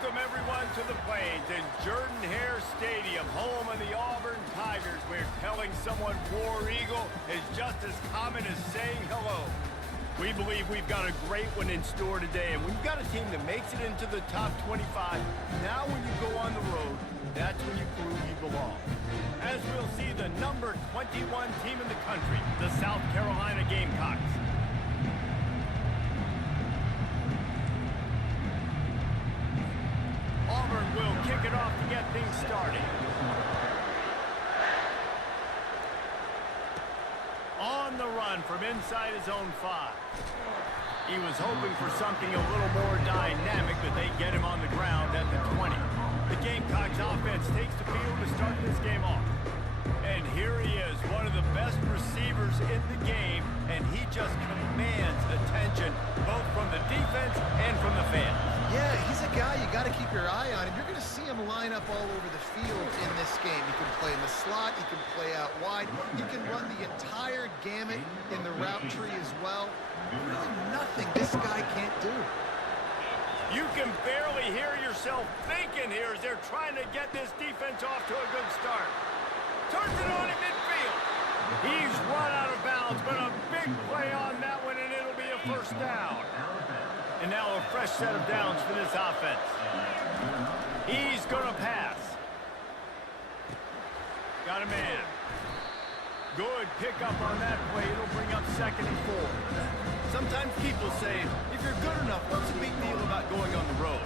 Welcome, everyone, to the Plains in Jordan-Hare Stadium, home of the Auburn Tigers, where telling someone War Eagle is just as common as saying hello. We believe we've got a great one in store today, and we've got a team that makes it into the top 25. Now when you go on the road, that's when you prove you belong. As we'll see the number 21 team in the country, the South Carolina Gamecocks. Auburn will kick it off to get things started. On the run from inside his own 5. He was hoping for something a little more dynamic, but they get him on the ground at the 20. The Gamecocks offense takes the field to start this game off. And here he is, one of the best receivers in the game, and he just commands attention, both from the defense and from the fans. Yeah, he's a guy you got to keep your eye on, and you're going to see him line up all over the field in this game. He can play in the slot, he can play out wide, he can run the entire gamut in the route tree as well. Really nothing this guy can't do. You can barely hear yourself thinking here as they're trying to get this defense off to a good start. Turns it on in midfield. He's run out of bounds, but a big play on that one, and it'll be a first down. And now a fresh set of downs for this offense. He's going to pass. Got a man. Good pickup on that play. It'll bring up 2nd and 4. Sometimes people say, if you're good enough, what's the big deal about going on the road?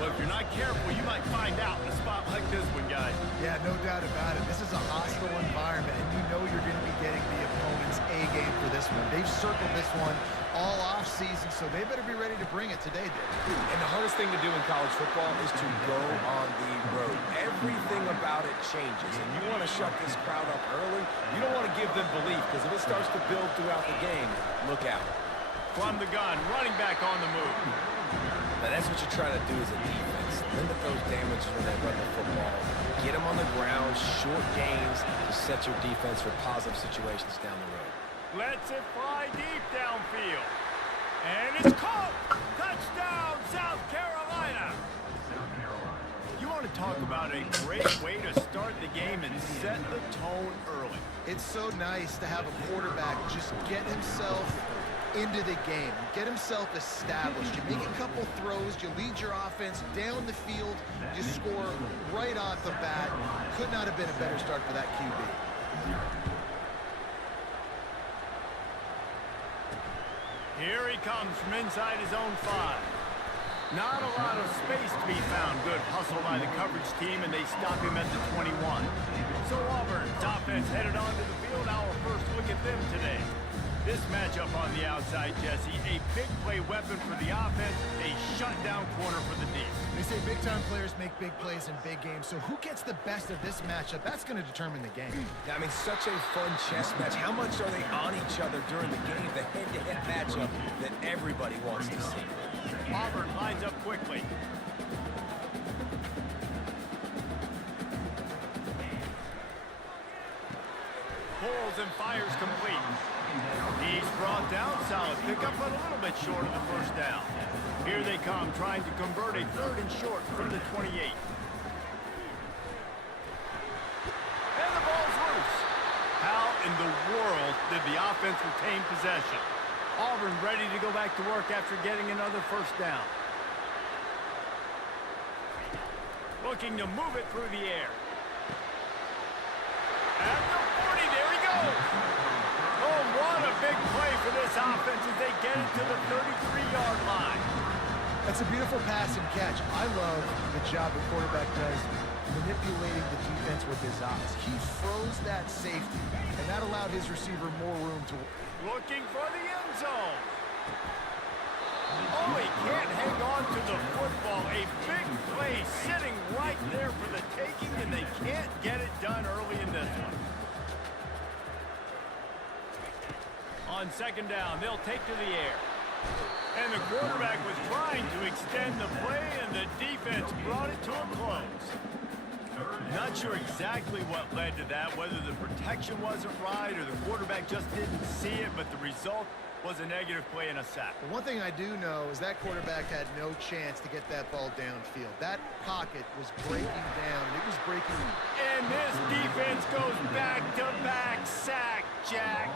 But if you're not careful, you might find out in a spot like this one, guys. Yeah, no doubt about it. This is a hostile environment, and you know you're going to be getting the opponent's A-game for this one. They've circled this one all off-season, so they better be ready to bring it today, Dave. And the hardest thing to do in college football is to go on the road. Everything about it changes, and you want to shut this crowd up early. You don't want to give them belief, because if it starts to build throughout the game, look out. From the gun, running back on the move. Now that's what you're trying to do as a defense. Limit those damages when they run the football. Get them on the ground, short gains to set your defense for positive situations down the road. Lets it fly deep downfield. And it's caught! Touchdown, South Carolina! You want to talk about a great way to start the game and set the tone early. It's so nice to have a quarterback just get himself into the game, get himself established. You make a couple throws, you lead your offense down the field, you score right off the bat. Could not have been a better start for that QB. Here he comes from inside his own 5. Not a lot of space to be found. Good hustle by the coverage team, and they stop him at the 21. So Auburn's offense headed onto the field. Our first look at them today. This matchup on the outside, Jesse, a big play weapon for the offense, a shutdown corner for the D. They say big-time players make big plays in big games, so who gets the best of this matchup? That's going to determine the game. I mean, such a fun chess match. How much are they on each other during the game? The head-to-head matchup that everybody wants to see. Auburn lines up quickly. Pulls and fires complete. He's brought down, solid pickup, but a little bit short of the first down. Here they come, trying to convert a 3rd and short from the 28. And the ball's loose. How in the world did the offense retain possession? Auburn ready to go back to work after getting another first down. Looking to move it through the air. At the 40, there he goes. Oh, what a big play for this offense as they get it to the 33-yard line. That's a beautiful pass and catch. I love the job the quarterback does manipulating the defense with his eyes. He froze that safety, and that allowed his receiver more room to... Looking for the end zone. Oh, he can't hang on to the football. A big play sitting right there for the taking, and they can't get it done early in this one. On 2nd down, they'll take to the air. And the quarterback was trying to extend the play, and the defense brought it to a close. Not sure exactly what led to that, whether the protection wasn't right or the quarterback just didn't see it, but the result, was a negative play and a sack. But one thing I do know is that quarterback had no chance to get that ball downfield. That pocket was breaking down, and it was breaking. And this defense goes back-to-back sack, Jack.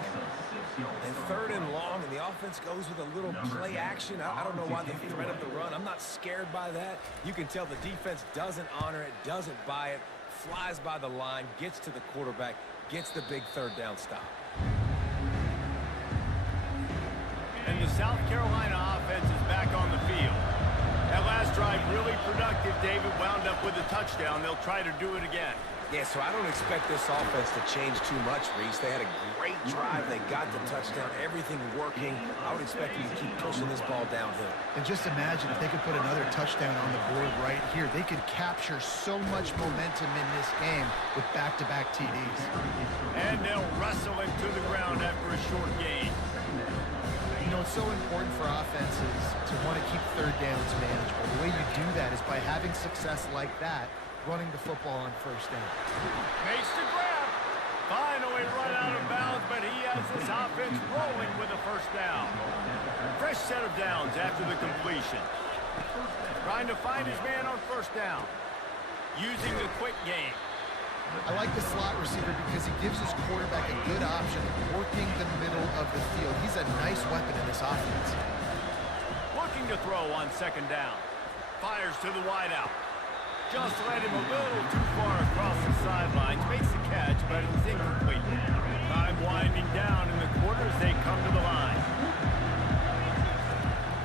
And 3rd and long, and the offense goes with a little play action. I don't know why they threat of the run. I'm not scared by that. You can tell the defense doesn't honor it, doesn't buy it, flies by the line, gets to the quarterback, gets the big 3rd down stop. And the South Carolina offense is back on the field. That last drive really productive. David wound up with a touchdown. They'll try to do it again. Yeah, so I don't expect this offense to change too much, Reese. They had a great drive. They got the touchdown, everything working. I would expect them to keep pushing this ball downhill. And just imagine if they could put another touchdown on the board right here. They could capture so much momentum in this game with back-to-back TDs. And they'll wrestle him to the ground after a short gain. You know, it's so important for offenses to want to keep 3rd downs manageable. The way you do that is by having success like that, running the football on 1st down. Makes the grab. Finally run out of bounds, but he has this offense rolling with a 1st down. Fresh set of downs after the completion. Trying to find his man on 1st down. Using the quick game. I like the slot receiver because he gives his quarterback a good option working the middle of the field. He's a nice weapon in this offense. Looking to throw on 2nd down. Fires to the wideout. Just led him a little too far across the sidelines. Makes the catch, but it's incomplete. Time winding down in the quarter as they come to the line.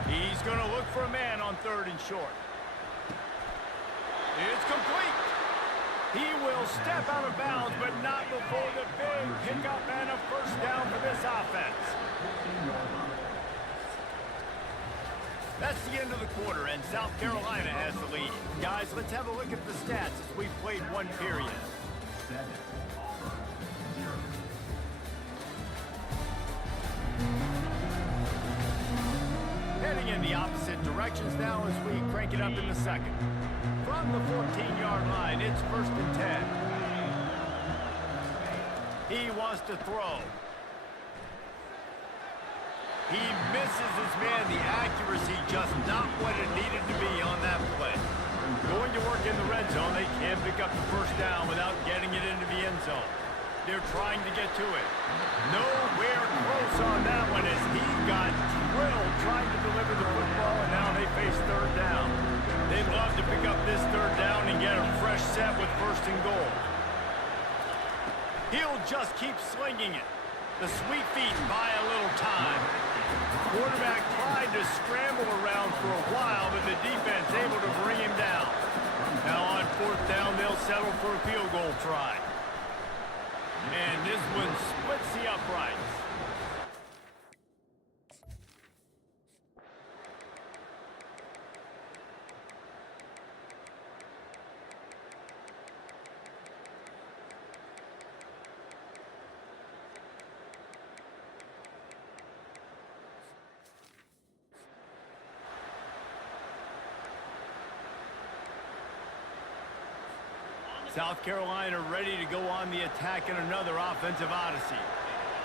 He's going to look for a man on 3rd and short. It's complete. He will step out of bounds, but not before the big pickup and a 1st down for this offense. That's the end of the quarter, and South Carolina has the lead. Guys, let's have a look at the stats as we've played 1 period. Heading in the opposite directions now as we crank it up in the 2nd. From the 14-yard line, it's 1st and 10. He wants to throw. He misses his man. The accuracy just not what it needed to be on that play. Going to work in the red zone. They can't pick up the 1st down without getting it into the end zone. They're trying to get to it. Nowhere close on that one as he got drilled trying to deliver the football, and now they face 3rd down. They'd love to pick up this 3rd down and get a fresh set with 1st and goal. He'll just keep slinging it. The sweet feet buy a little time. Quarterback tried to scramble around for a while, but the defense able to bring him down. Now on 4th down, they'll settle for a field goal try. And this one splits the uprights. South Carolina ready to go on the attack in another offensive odyssey.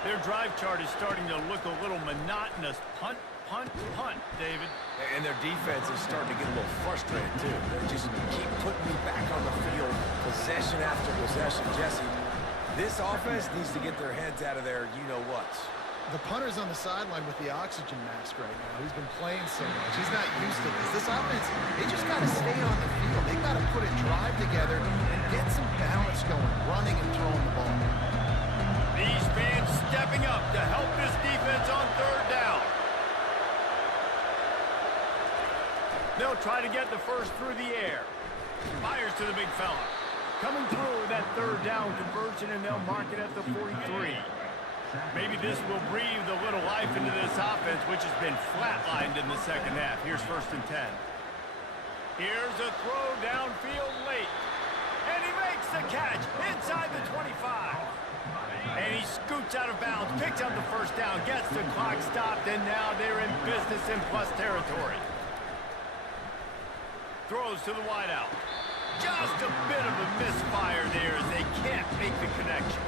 Their drive chart is starting to look a little monotonous. Punt, punt, punt, David. And their defense is starting to get a little frustrated, too. They just keep putting me back on the field, possession after possession. Jesse, this offense needs to get their heads out of their you-know-whats. The punter's on the sideline with the oxygen mask right now. He's been playing so much. He's not used to this. This offense, they just got to stay on the field. They got to put a drive together and get some balance going, running and throwing the ball. These fans stepping up to help this defense on 3rd down. They'll try to get the 1st through the air. Fires to the big fella. Coming through that 3rd down conversion, and they'll mark it at the 43. Maybe this will breathe a little life into this offense, which has been flatlined in the 2nd half. Here's 1st and 10. Here's a throw downfield late. And he makes the catch inside the 25. And he scoots out of bounds, picks up the 1st down, gets the clock stopped, and now they're in business in plus territory. Throws to the wideout. Just a bit of a misfire there as they can't make the connection.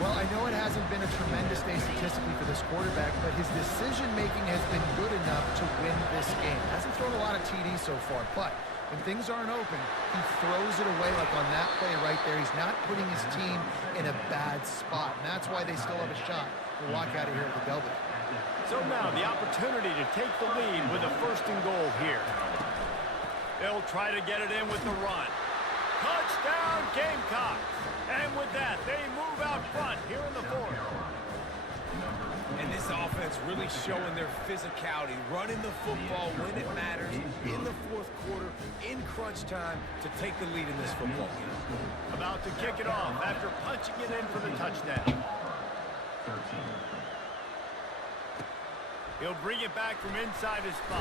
Well, I know it hasn't been a tremendous day statistically for this quarterback, but his decision-making has been good enough to win this game. Hasn't thrown a lot of TDs so far, but when things aren't open, he throws it away like on that play right there. He's not putting his team in a bad spot, and that's why they still have a shot to walk out of here with a W. So now the opportunity to take the lead with a 1st and goal here. They'll try to get it in with the run. Touchdown, Gamecocks! And with that, they move out front here in the 4th. And this offense really showing their physicality, running the football when it matters, in the 4th quarter, in crunch time, to take the lead in this football game. About to kick it off after punching it in for the touchdown. He'll bring it back from inside his 5.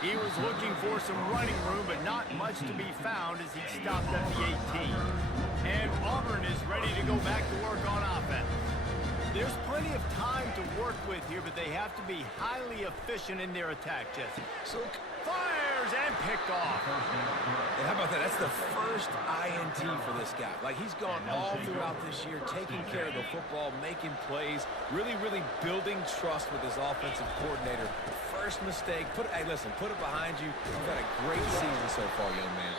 He was looking for some running room, but not much to be found as he stopped at the 18. And Auburn is ready to go back to work on offense. There's plenty of time to work with here, but they have to be highly efficient in their attack, Jesse. So Fires and picked off. And how about that? That's the first INT for this guy. Like, he's gone all throughout this year, taking care of the football, making plays, really building trust with his offensive coordinator. First mistake, hey, listen, put it behind you. You've had a great season so far, young man.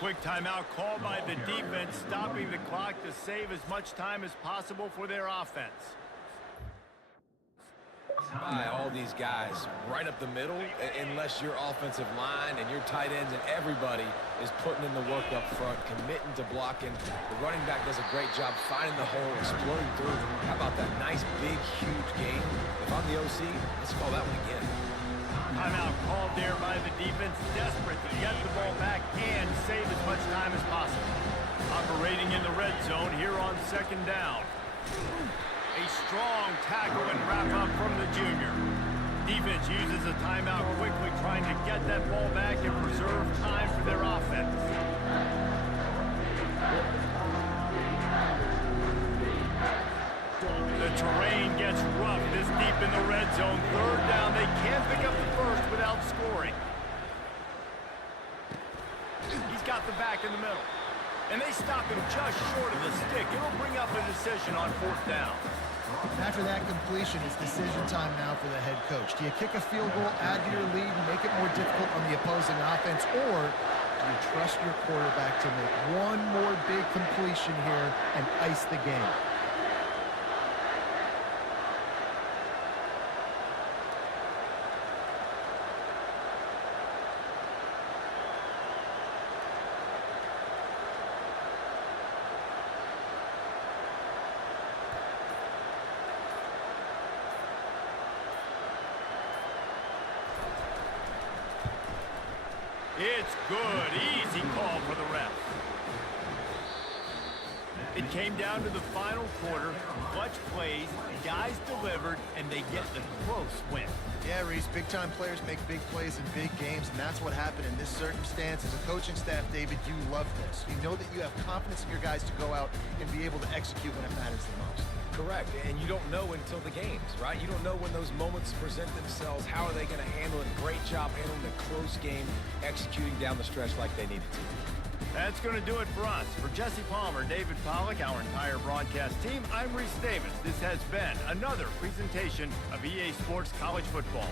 Quick timeout called by the defense, stopping the clock to save as much time as possible for their offense. By all these guys right up the middle, unless your offensive line and your tight ends and everybody is putting in the work up front, committing to blocking. The running back does a great job finding the hole, exploding through. How about that nice, big, huge game? If I'm the OC, let's call that one again. Timeout called there by the defense, desperate to get the ball back and save as much time as possible. Operating in the red zone here on 2nd down. A strong tackle and wrap up from the junior. Defense uses a timeout quickly, trying to get that ball back and preserve time for their offense. The terrain gets rough this deep in the red zone. 3rd down, they can't pick up the first without scoring. He's got the back in the middle. And they stop him just short of the stick. It'll bring up a decision on 4th down. After that completion, it's decision time now for the head coach. Do you kick a field goal, add to your lead, and make it more difficult on the opposing offense, or do you trust your quarterback to make one more big completion here and ice the game? It's good. Easy call for the ref. It came down to the final quarter. Clutch plays, guys delivered, and they get the close win. Yeah, Reese, big-time players make big plays in big games, and that's what happened in this circumstance. As a coaching staff, David, you love this. You know that you have confidence in your guys to go out and be able to execute when it matters the most. Correct, and you don't know until the games, right? You don't know when those moments present themselves. How are they going to handle it? Great job handling a close game, executing down the stretch like they needed to. That's going to do it for us. For Jesse Palmer, David Pollack, our entire broadcast team, I'm Reese Davis. This has been another presentation of EA Sports College Football.